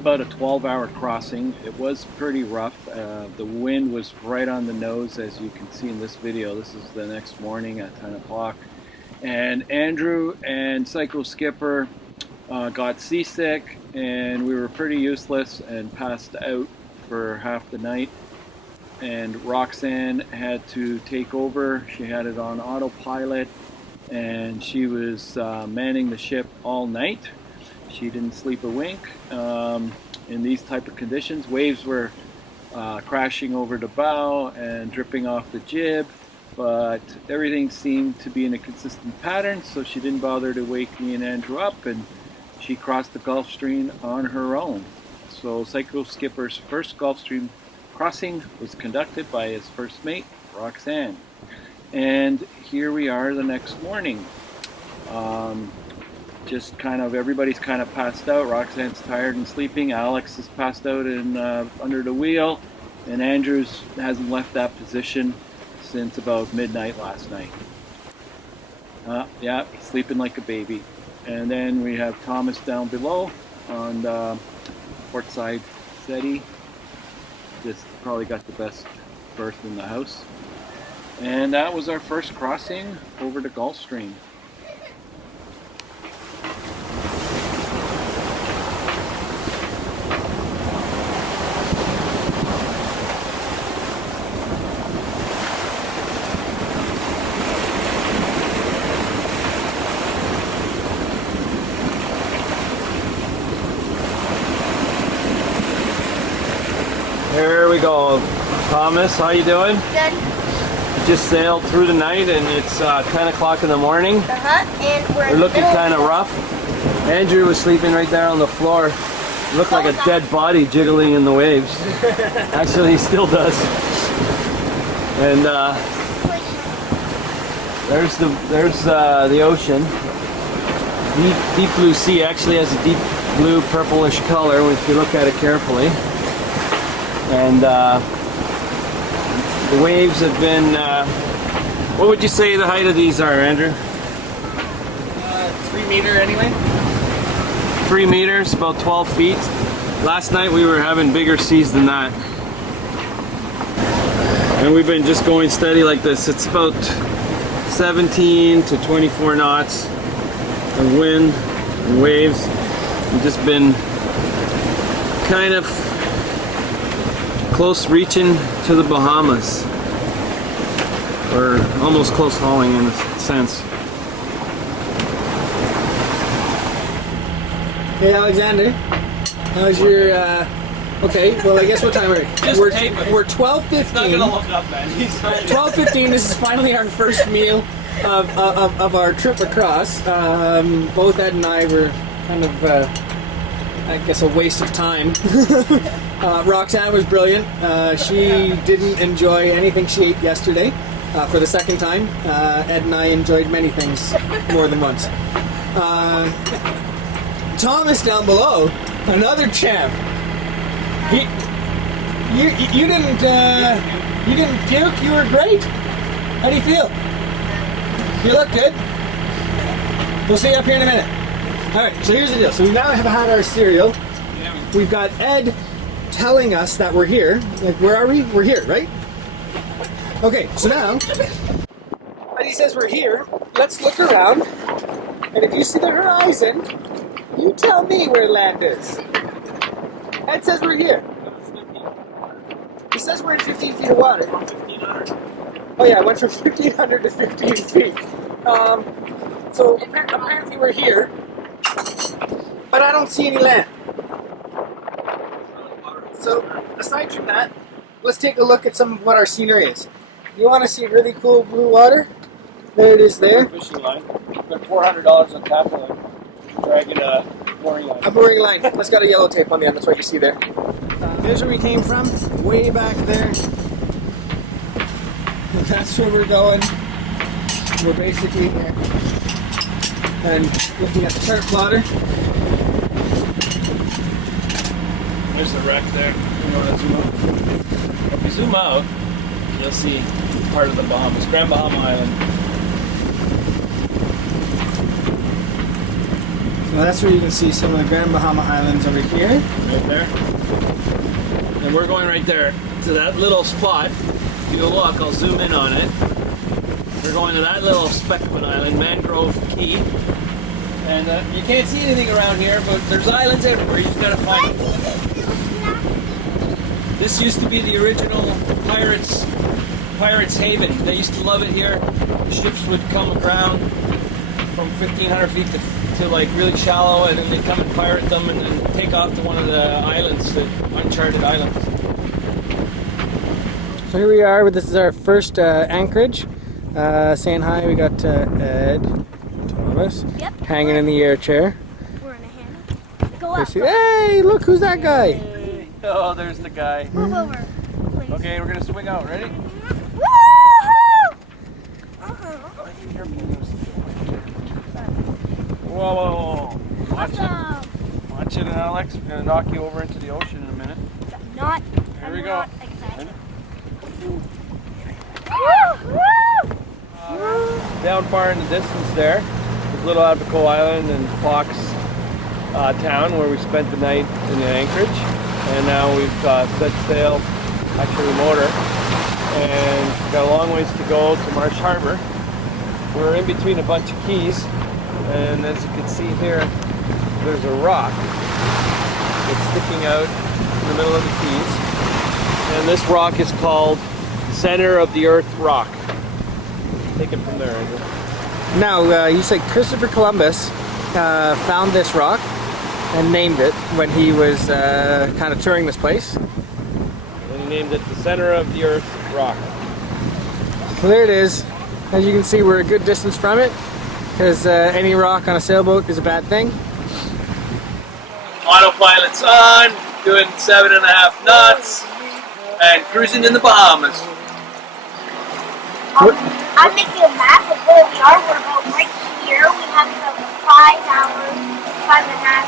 about a 12-hour crossing. It was pretty rough. The wind was right on the nose, as you can see in this video. This is the next morning at 10 o'clock. And Andrew and Pyscho Skipper got seasick, and we were pretty useless and passed out for half the night. And Roxanne had to take over. She had it on autopilot, and she was manning the ship all night. She didn't sleep a wink. In these type of conditions, waves were crashing over the bow and dripping off the jib, but everything seemed to be in a consistent pattern, so she didn't bother to wake me and Andrew up, and she crossed the Gulf Stream on her own. So Pyscho Skipper's first Gulf Stream crossing was conducted by his first mate, Roxanne. And here we are the next morning. Just kind of, everybody's kind of passed out. Roxanne's tired and sleeping. Alex is passed out and under the wheel. And Andrews hasn't left that position since about midnight last night. Yeah, sleeping like a baby. And then we have Thomas down below on the port side settee. Just probably got the best berth in the house. And that was our first crossing over the Gulf Stream. Here we go. Thomas, how you doing? Good. Just sailed through the night and it's 10 o'clock in the morning. And we're looking kind of rough. Andrew was sleeping right there on the floor. Looked like a dead body jiggling in the waves. Actually, he still does. And there's the ocean. Deep blue sea actually has a deep blue purplish color if you look at it carefully. And the waves have been, what would you say the height of these are, Andrew? 3 meter anyway. 3 meters, about 12 feet. Last night we were having bigger seas than that. And we've been just going steady like this. It's about 17 to 24 knots of wind and waves. We've just been kind of close reaching to the Bahamas, or almost close hauling in a sense. Hey Alexander, how's your, okay, well I guess what time are we? We're 12:15. Not gonna look up, man. 12:15, this is finally our first meal of our trip across. Both Ed and I were kind of, I guess, a waste of time. Roxanne was brilliant. She didn't enjoy anything she ate yesterday for the second time. Ed and I enjoyed many things more than once. Thomas down below, another champ. You didn't puke. You were great. How do you feel? You look good. We'll see you up here in a minute. All right. So here's the deal. So we now have had our cereal. We've got Ed telling us that we're here. Like, where are we? We're here, right? Okay, so now, Eddie says we're here. Let's look around. And if you see the horizon, you tell me where land is. Ed says we're here. He says we're in 15 feet of water. Oh yeah, I went from 1,500 to 15 feet. So apparently we're here. But I don't see any land. So, aside from that, let's take a look at some of what our scenery is. You want to see really cool blue water? There it is there. Fishing line. Spent $400 on tap line. Dragging a mooring line. A mooring line. That's got a yellow tape on the end. That's what you see there. Here's where we came from. Way back there. That's where we're going. We're basically here. And looking at the chart plotter. There's the wreck there. You want to zoom out? If you zoom out, you'll see part of the Bahamas, Grand Bahama Island. Well, that's where you can see some of the Grand Bahama Islands over here. Right there. And we're going right there to that little spot. If you look, I'll zoom in on it. We're going to that little speck of an island, Mangrove Cay. And you can't see anything around here, but there's islands everywhere. You just gotta find them. This used to be the original Pirates Haven. They used to love it here. The ships would come aground from 1,500 feet to like really shallow, and then they'd come and pirate them and then take off to one of the islands, the uncharted islands. So here we are. This is our first anchorage. Saying hi. We got Ed, Thomas, hanging in the air chair. We're in a hammock. Go up. Hey, look, who's that guy? Hey. Oh, there's the guy. Move over, please. Okay, we're gonna swing out. Ready? Woo-hoo! Whoa, whoa, whoa. Watch it. Awesome. Watch it, Alex. We're going to knock you over into the ocean in a minute. Not. Here we I'm go. not excited. Down far in the distance there is Little Abaco Island and Fox Town, where we spent the night in the anchorage. And now we've set sail, actually motor, and we've got a long ways to go to Marsh Harbor. We're in between a bunch of keys, and as you can see here, there's a rock that's sticking out in the middle of the keys. And this rock is called Center of the Earth Rock. Take it from there, Andrew. Now, you said Christopher Columbus found this rock and named it when he was kind of touring this place. And he named it the Center of the Earth Rock. So there it is. As you can see, we're a good distance from it, because any rock on a sailboat is a bad thing. Autopilot's on, doing 7.5 knots, and cruising in the Bahamas. I'm making a map of where we are. We're about right here. We have about 5 hours, 5.5,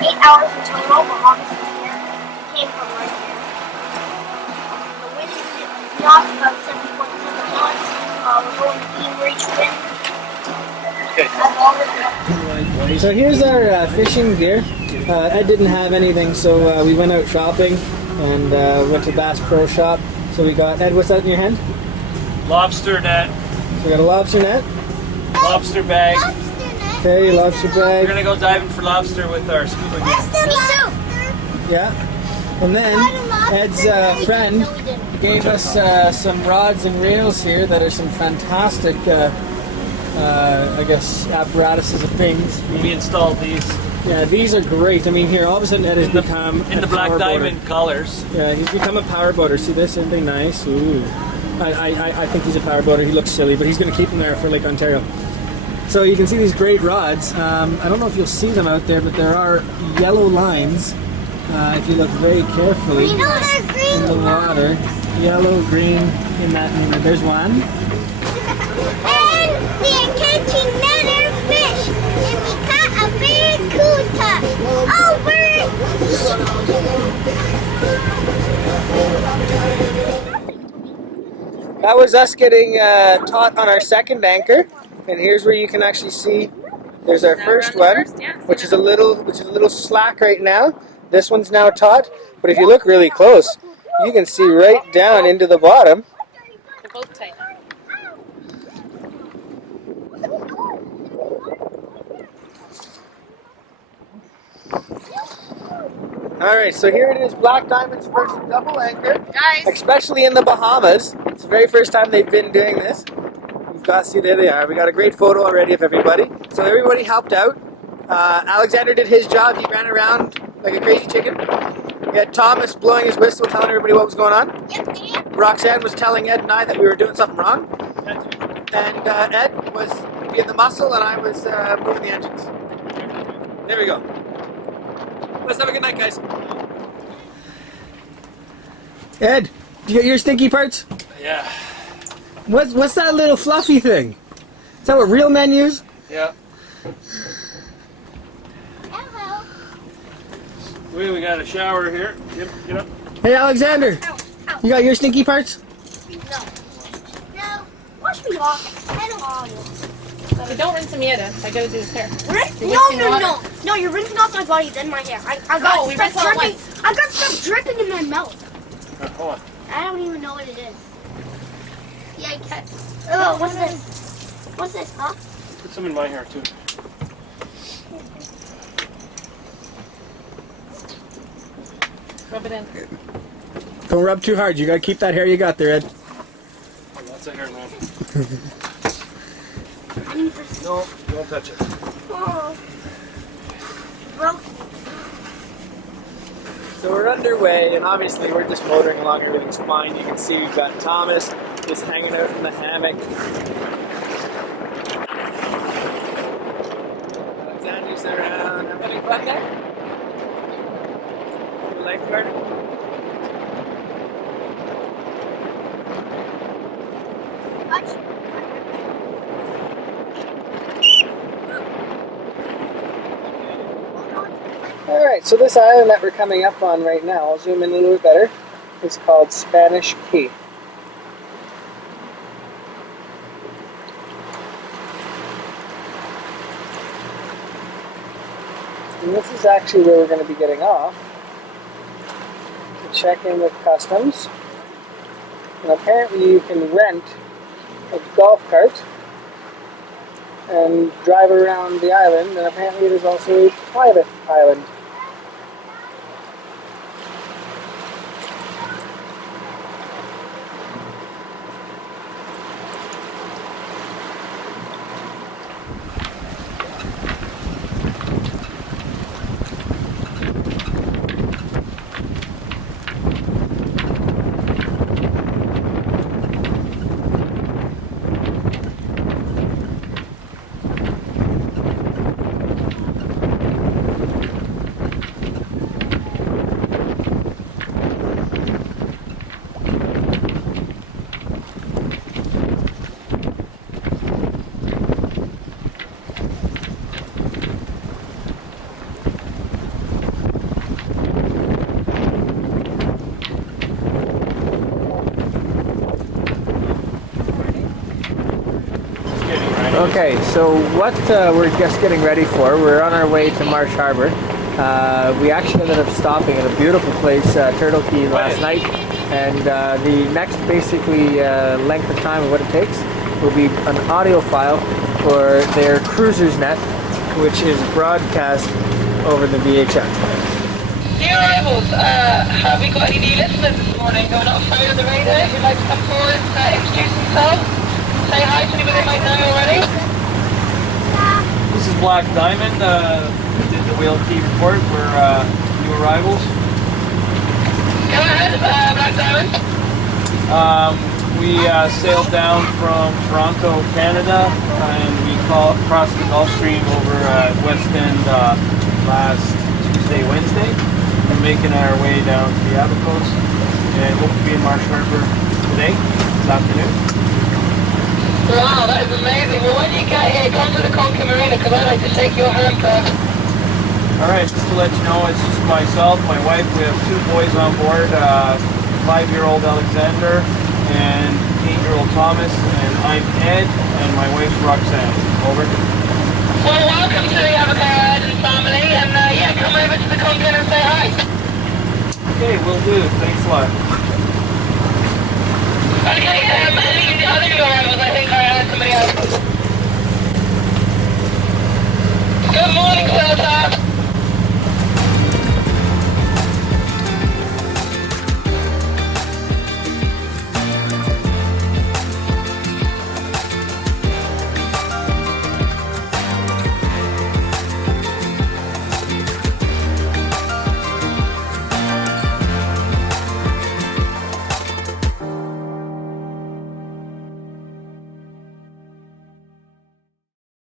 8 hours in total. Bahamas is here. We came from right here. The wind is knots about 7.7 knots. We're going to beam reach wind. So here's our fishing gear. Ed didn't have anything, so we went out shopping and went to Bass Pro Shop. So we got, Ed, what's that in your hand? Lobster net, So we got a lobster net. lobster bag. Okay, lobster We're bag. gonna go diving for lobster with our scuba gear. Yeah. And then Ed's friend gave us some rods and reels here that are some fantastic, I guess, apparatuses of things. We installed these Yeah, these are great. I mean, here, all of a sudden Ed has become in the black power diamond boater. colors. Yeah, he's become a power boater. See this? Isn't they nice? Ooh. I think he's a power boater. He looks silly, but he's going to keep them there for Lake Ontario. So you can see these great rods. I don't know if you'll see them out there, but there are yellow lines. If you look very carefully in the water. Yellow, green, in that manner. There's one. And we are catching another fish. And we caught a barracuda. That was us getting taut on our second anchor, and here's where you can actually see. There's our first one, which is a little slack right now. This one's now taut, but if you look really close, you can see right down into the bottom. They're both tight. Alright, so here it is, Black Diamond's first double anchor, Guys, especially in the Bahamas. It's the very first time they've been doing this. You've got to see, there they are. We got a great photo already of everybody. So everybody helped out. Alexander did his job. He ran around like a crazy chicken. We had Thomas blowing his whistle, telling everybody what was going on. Roxanne was telling Ed and I that we were doing something wrong. And Ed was being the muscle, and I was moving the engines. There we go. Let's have a good night, guys. Ed, do you get your stinky parts? Yeah. What's that little fluffy thing? Is that what real men use? Yeah. We got a shower here. Yep, get up. Hey, Alexander, you got your stinky parts? No. Wash me off. I don't want it. So don't rinse him yet. I gotta do his hair. No, you're rinsing off my body, then my hair. I got stuff dripping in my mouth. Hold on. I don't even know what it is. Yeah, I can't. Oh, what's this? What's this, huh? Put some in my hair too. Rub it in. Don't rub too hard. You gotta keep that hair you got there, Ed. Lots of hair, man. No, don't touch it. Oh. Well, So we're underway, and obviously we're just motoring along. Everything's fine. You can see we've got Thomas just hanging out in the hammock. Alexander's around. Having fun there? You lifeguard? Alright, so this island that we're coming up on right now, I'll zoom in a little bit better, is called Spanish Cay. And this is actually where we're going to be getting off to check in with customs. And apparently you can rent a golf cart and drive around the island, and apparently it is also a private island. Okay, so what we're just getting ready for, we're on our way to Marsh Harbor. We actually ended up stopping at a beautiful place, Turtle Key, last night, and the next basically length of time of what it takes will be an audio file for their Cruisers net, which is broadcast over the VHF. Dear arrivals, have we got any new listeners this morning going outside of the radar? If you'd like to come forward, introduce themselves. Say hi to anybody they might know already. This is Black Diamond. We did the Whale Key report for new arrivals. Go ahead, Black Diamond. We sailed down from Toronto, Canada, and we crossed the Gulf Stream over West End last Tuesday, Wednesday. We're making our way down to the Abacos, and hope to be in Marsh Harbor today, this afternoon. Wow, that is amazing. Well, when you get here, come to the Conquer Marina, because I'd like to shake your hand first. Alright, just to let you know, it's just myself, my wife. We have 2 boys on board, 5-year-old Alexander and 8-year-old Thomas, and I'm Ed, and my wife's Roxanne. Over. Well, welcome to the Ed and family, and yeah, come over to the Conquer and say hi. Okay, will do. Thanks a lot. Okay, I think you're right, I think I had somebody else. Good morning, sir.